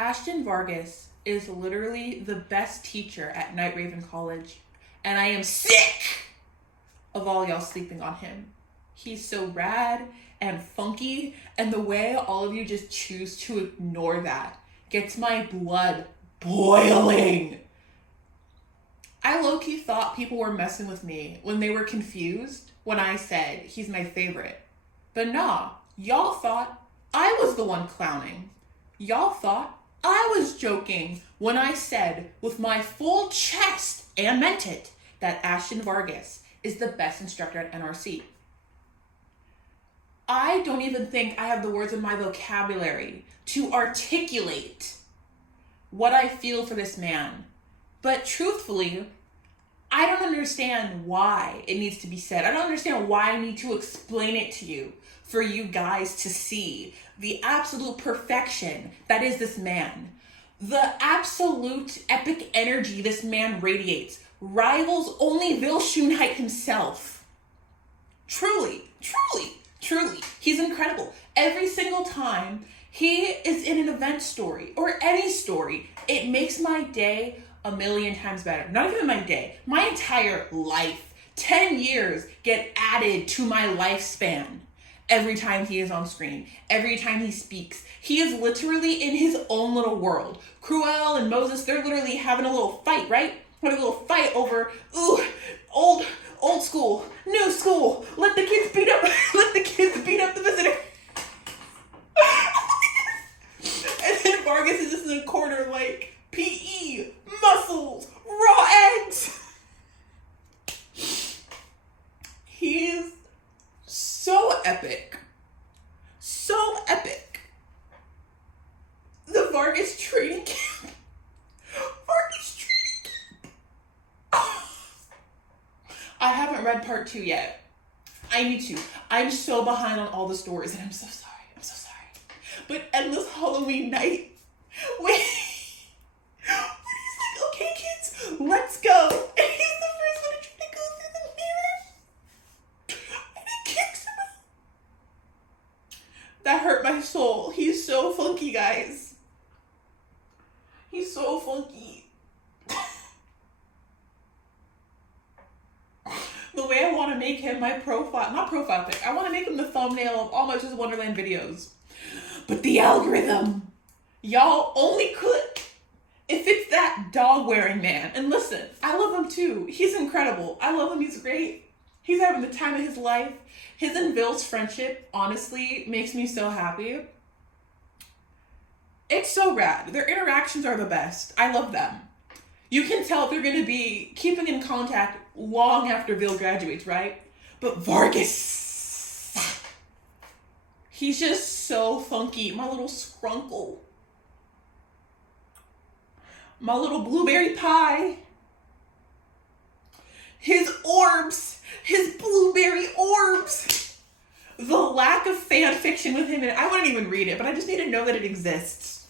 Ashton Vargas is literally the best teacher at Night Raven College, and I am sick of all y'all sleeping on him. He's so rad and funky, and the way all of you just choose to ignore that gets my blood boiling. I low-key thought people were messing with me when they were confused when I said he's my favorite. But nah, y'all thought I was the one clowning. Y'all thought I was joking when I said with my full chest, and meant it, that Ashton Vargas is the best instructor at NRC. I don't even think I have the words in my vocabulary to articulate what I feel for this man. But truthfully, I don't understand why it needs to be said. I don't understand why I need to explain it to you for you guys to see the absolute perfection that is this man. The absolute epic energy this man radiates rivals only Vilshunheit himself. Truly, he's incredible. Every single time he is in an event story or any story, it makes my day a million times better. Not even my day, my entire life. 10 years get added to my lifespan every time he is on screen, every time he speaks. He is literally in his own little world. Cruel and Moses, they're literally having a little fight, right? Having a little fight over, old school, new school. Let the kids beat up the visitor. And then Vargas is just in the corner like, PE, muscles, raw eggs. He's so epic. So epic. The Vargas training camp. I haven't read part 2 yet. I need to. I'm so behind on all the stories and I'm so sorry. But Endless Halloween Night, when he's like, okay kids, let's go. And he's the first one to try to go through the mirror. And he kicks him out. That hurt my soul. He's so funky, guys. He's so funky. The way I want to make him my not profile pic, I want to make him the thumbnail of all my Just Wonderland videos. But the algorithm, y'all only click if it's that dog-wearing man. And listen, I love him too. He's incredible. I love him. He's great. He's having the time of his life. His and Bill's friendship, honestly, makes me so happy. It's so rad. Their interactions are the best. I love them. You can tell they're going to be keeping in contact long after Bill graduates, right? But Vargas, he's just so funky. My little scrunkle. My little blueberry pie. His orbs. His blueberry orbs. The lack of fan fiction with him, and I wouldn't even read it, but I just need to know that it exists.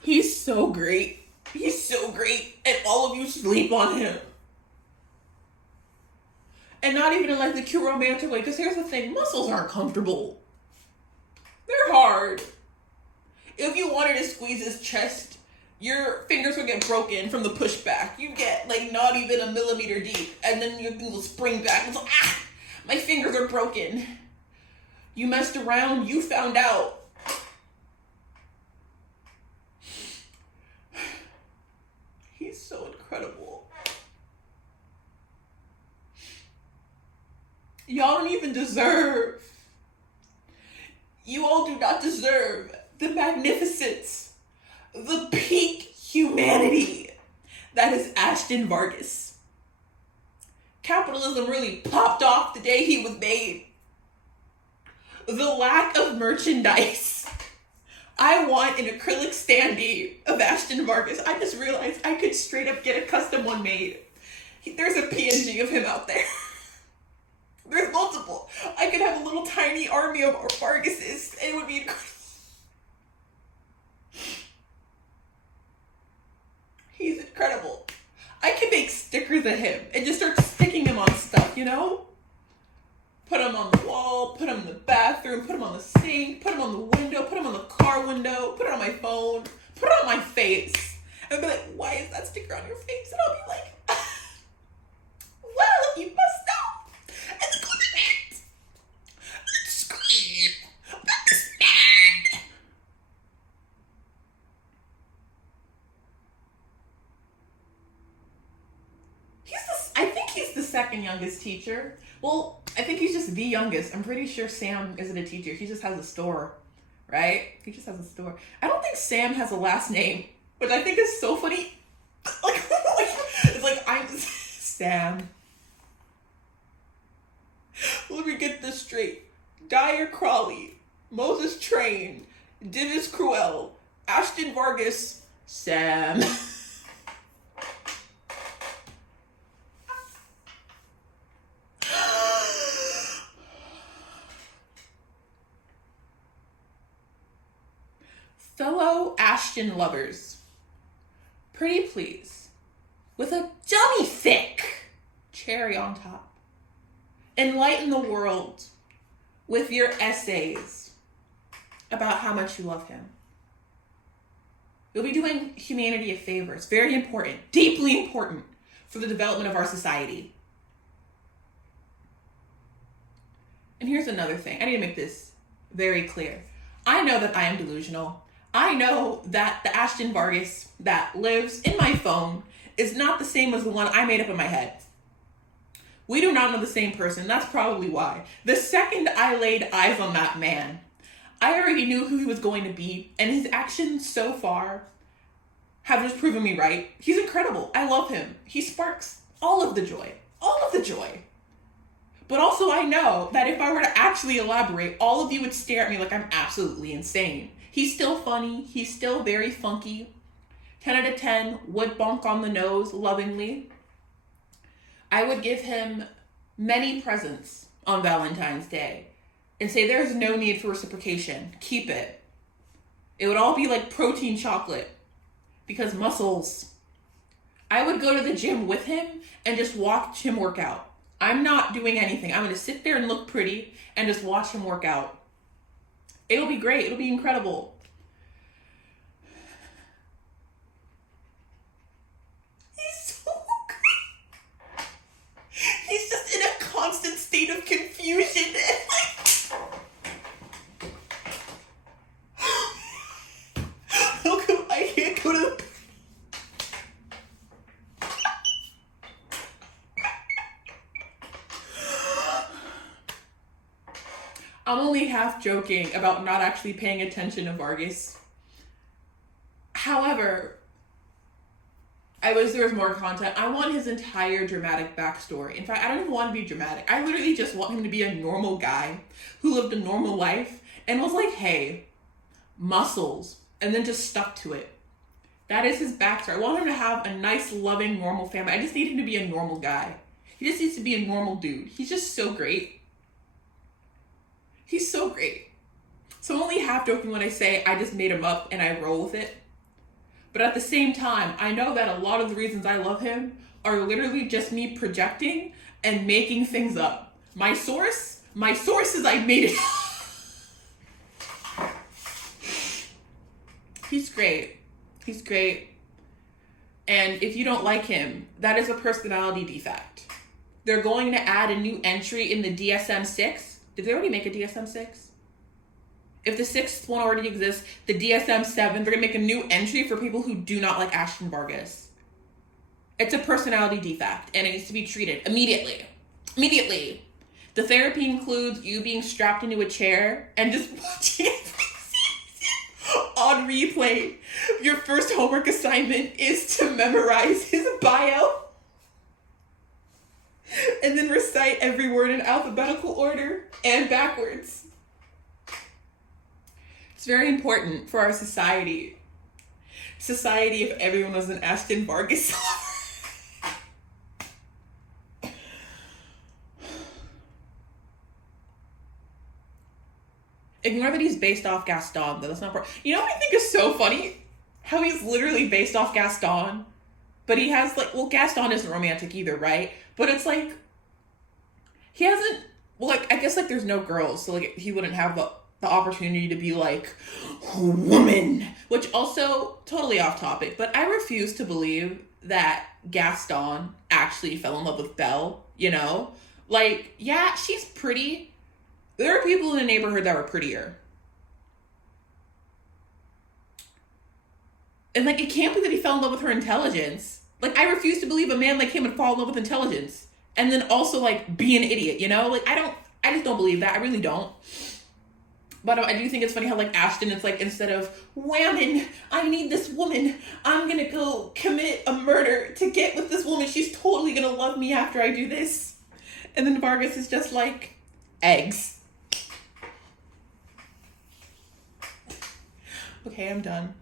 He's so great. He's so great, and all of you sleep on him. And not even in like the cute romantic way, because here's the thing, muscles aren't comfortable. They're hard. If you wanted to squeeze his chest, your fingers would get broken from the pushback. You get like not even a millimeter deep, and then your thing will spring back. It's like, my fingers are broken. You messed around, you found out. He's so incredible. Y'all don't even deserve. You all do not deserve the magnificence, the peak humanity that is Ashton Vargas. Capitalism really popped off the day he was made. The lack of merchandise. I want an acrylic standee of Ashton Vargas. I just realized I could straight up get a custom one made. There's a PNG of him out there. There's multiple. I could have a little tiny army of Vargases. It would be incredible. He's incredible. I could make stickers of him and just start sticking him on stuff, you know? Put him on the wall. wall, put them in the bathroom, put them on the sink, put them on the window, put them on the car window, put it on my phone, put it on my face. And be like, why is that sticker on your face? And I'll be like, well, you must know. And then go to bed. And scream about this man. I think he's the second youngest teacher. Well, I think he's just the youngest. I'm pretty sure Sam isn't a teacher. He just has a store, right? He just has a store. I don't think Sam has a last name, which I think is so funny. Like it's like, I'm Sam. Let me get this straight. Dyer Crawley, Moses Train, Divis Cruel, Ashton Vargas, Sam. Fellow Ashton lovers, pretty please, with a dummy thick cherry on top, enlighten the world with your essays about how much you love him. You'll be doing humanity a favor. It's very important, deeply important for the development of our society. And here's another thing. I need to make this very clear. I know that I am delusional. I know that the Ashton Vargas that lives in my phone is not the same as the one I made up in my head. We do not know the same person. That's probably why. The second I laid eyes on that man, I already knew who he was going to be, and his actions so far have just proven me right. He's incredible. I love him. He sparks all of the joy. All of the joy. But also I know that if I were to actually elaborate, all of you would stare at me like I'm absolutely insane. He's still funny. He's still very funky. 10 out of 10, would bonk on the nose lovingly. I would give him many presents on Valentine's Day and say there's no need for reciprocation. Keep it. It would all be like protein chocolate because muscles. I would go to the gym with him and just watch him work out. I'm not doing anything. I'm going to sit there and look pretty and just watch him work out. It'll be great. It'll be incredible. He's so great. He's just in a constant state of confusion. I can't go to the... I'm only half joking about not actually paying attention to Vargas. However, there was more content. I want his entire dramatic backstory. In fact, I don't even want to be dramatic. I literally just want him to be a normal guy who lived a normal life and was like, hey, muscles, and then just stuck to it. That is his backstory. I want him to have a nice, loving, normal family. I just need him to be a normal guy. He just needs to be a normal dude. He's just so great. He's so great. So I'm only half joking when I say I just made him up and I roll with it. But at the same time, I know that a lot of the reasons I love him are literally just me projecting and making things up. My source is I made it up. He's great. He's great. And if you don't like him, that is a personality defect. They're going to add a new entry in the DSM-6. Did they already make a DSM-6? If the 6th one already exists, the DSM-7, they're going to make a new entry for people who do not like Ashton Vargas. It's a personality defect, and it needs to be treated immediately. Immediately. The therapy includes you being strapped into a chair and just watching it on replay. Your first homework assignment is to memorize his bio and then recite every word in alphabetical order and backwards. It's very important for our society. Society if everyone was an Ashton Vargas lover. Ignore that he's based off Gaston, though. That's not part. You know what I think is so funny? How he's literally based off Gaston, but he has Gaston isn't romantic either, right? But it's like, he hasn't well, like, I guess, like, there's no girls, so, like, he wouldn't have the opportunity to be like, woman, which also totally off topic, but I refuse to believe that Gaston actually fell in love with Belle, you know? Like, yeah, she's pretty. There are people in the neighborhood that were prettier. And, like, it can't be that he fell in love with her intelligence. Like, I refuse to believe a man like him would fall in love with intelligence. And then also, like, be an idiot, you know? Like, I just don't believe that. I really don't. But I do think it's funny how, like, Ashton, it's like, instead of, whamming, I need this woman, I'm gonna go commit a murder to get with this woman. She's totally gonna love me after I do this. And then Vargas is just like, eggs. Okay, I'm done.